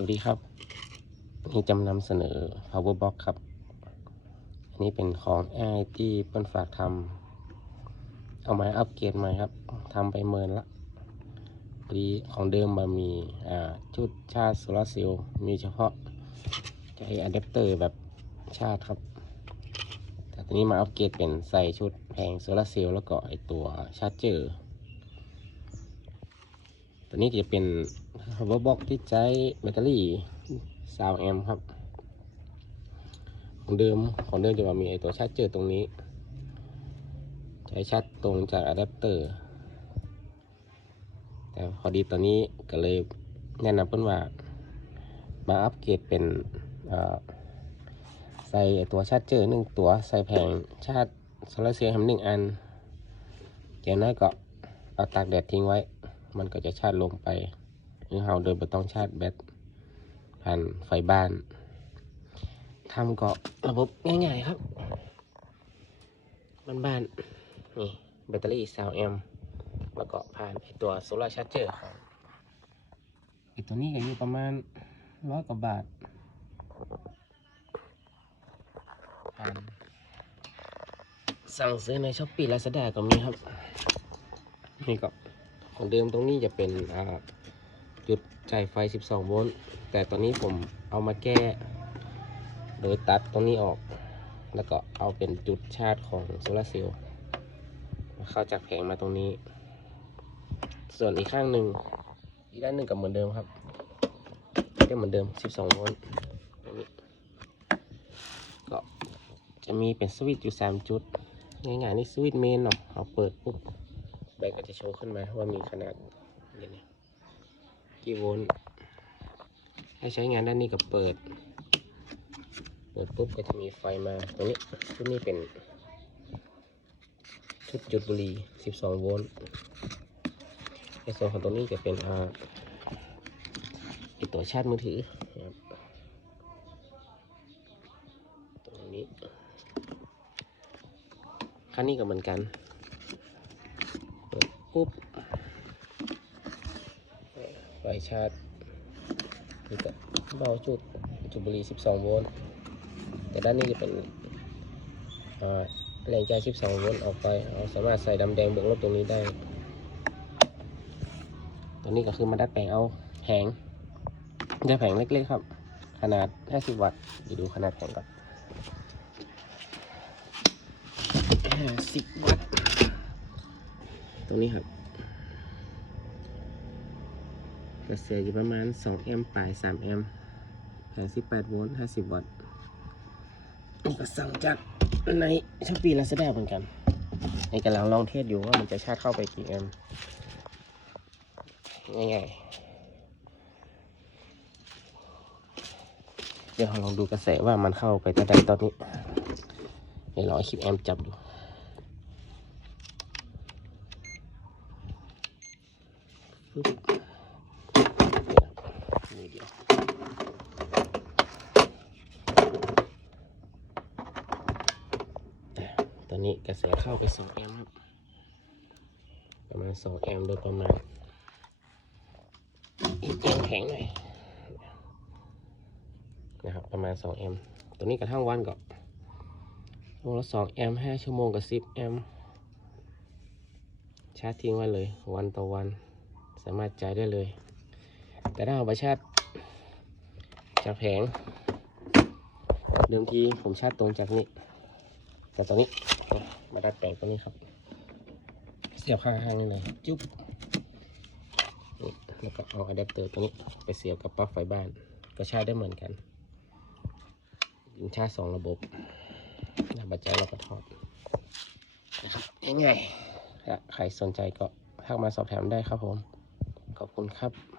สวัสดีครับนนี้จำนำเสนอ power box ครับ อันนี้เป็นของแอที่เปิ้นฝากทำเอามาอัปเกรดใหม่ครับทำไปเมินละดีของเดิมมันมีอ่าชุดชาร์จโซลาร์เซลล์มีเฉพาะใช้อะแดปเตอร์แบบชาร์จครับ แต่ตอนนี้มาอัปเกรดเป็นใส่ชุดแผงโซลาร์เซลล์แล้วก็ไอตัวชาร์จเจอร์ตัวนี้จะเป็น power box ที่ใช้แบตเตอรี่3แอมป์ครับ ของเดิมของเดิมจะว่ามีไอตัวชาร์จเจอร์ตรงนี้ ใช้ชาร์จตรงจากอะแดปเตอร์ แต่พอดีตอนนี้ก็เลยแนะนำเพื่อนว่า มาอัปเกรดเป็นใส่ไอตัวชาร์จเจอร์หนึ่งตัวใส่แผงชาร์จโซลาร์เซลล์ให้มันหนึ่งอันอย่างน้อยก็เอาตากแดดทิ้งไว้ มันก็จะชาร์จลงไป หรือเราโดยไม่ต้องชาร์จแบตผ่านไฟบ้านทำก็ระบบง่ายๆครับบ้านๆนี่แบตเตอรี่3แอมป์แล้วก็ผ่านไอตัวโซลาร์ชาร์จเจอร์ครับไอตัวนี้ก็อยู่ประมาณร้อยกว่าบาทผ่านสั่งซื้อในช้อปปี้ลาซาด้าก็มีครับ นี่ก็ของเดิมตรงนี้จะเป็นอ่า จุดจ่ายไฟ 12 โวลต์ แต่ตอนนี้ผมเอามาแก้ โดยตัดตรงนี้ออก แล้วก็เอาเป็นจุดชาร์จของโซลาร์เซลล์เข้าจากแผงมาตรงนี้ ส่วนอีกข้างหนึ่ง อีกด้านหนึ่งก็เหมือนเดิมครับก็เหมือนเดิม 12 โวลต์ก็จะมีเป็นสวิตช์อยู่ 3 จุด ง่ายๆนี่สวิตช์เมนเนาะเราเปิดปุ๊บแบตก็จะโชว์ขึ้นมาว่ามีขนาดนี่นี่ กี่โวลต์ให้ใช้งานด้านนี้ก็เปิด เปิดปุ๊บก็จะมีไฟมาตรงนี้ชุดนี้เป็นชุดจุดบุหรี่12 โวลต์ในส่วนของตรงนี้จะเป็นอ่าตัวชาร์จมือถือครับตรงนี้คันนี้ก็เหมือนกัน เปิดปุ๊บ ชาร์จนี่ก็เบาจุดจุดบุหรี่12 โวลต์แต่ด้านนี้จะเป็นแรงจ่าย12 โวลต์ออกไปเราสามารถใส่ดำแดงบวกลบตรงนี้ได้ ตัวนี้ก็คือมาดัดแปลงเอาแผงได้แผงเล็กๆครับ ขนาด 50 วัตต์เดี๋ยวดูขนาดแผงก่อน50 วัตต์ ตรงนี้ครับ กระแสอยู่ประมาณ 2 แอมป์ปลาย3แอมป์แผง18 โวลต์ 50 วัตต์นี่ก็สั่งจากในช้อปปี้ลาซาด้าเหมือนกันในกำลังลองเทสอยู่ว่ามันจะชาร์จเข้าไปกี่แอมป์ง่ายๆเดี๋ยวเราลองดูกระแสว่ามันเข้าไปเท่าใดตอนนี้เดี๋ยวลองคลิปแอมป์จับดูปึ๊บนี่เดียวต อนนี้กระแสเข้าไป2แอมป์ประมาณ2แอมป์โดยประมาณอีกแข็งแข็งหน่อยนะครับประมาณ2แอมป์ตัวนี้กระทั่งวันก็ลงละ2แอมป์5ชั่วโมงกับ10แอมป์ชาร์จทิ้งไว้เลย วันต่อวันสามารถจ่ายได้เลย แต่ถ้าเอาไปชาร์จจากแผงเดิมทีผมชาร์จตรงจากนี้ จากตรงนี้มาดัดแปลงตรงนี้ครับ เสียบข้างๆนี่เลยจุ๊บแล้วก็เอาอะแดปเตอร์ตัวนี้ไปเสียบกับปลั๊กไฟบ้าน ก็ชาได้เหมือนกันชาสองระบบนะบัตรใจเราก็ถอดนะครับง่ายๆใครสนใจก็ทักมาสอบถามได้ครับผม ขอบคุณครับ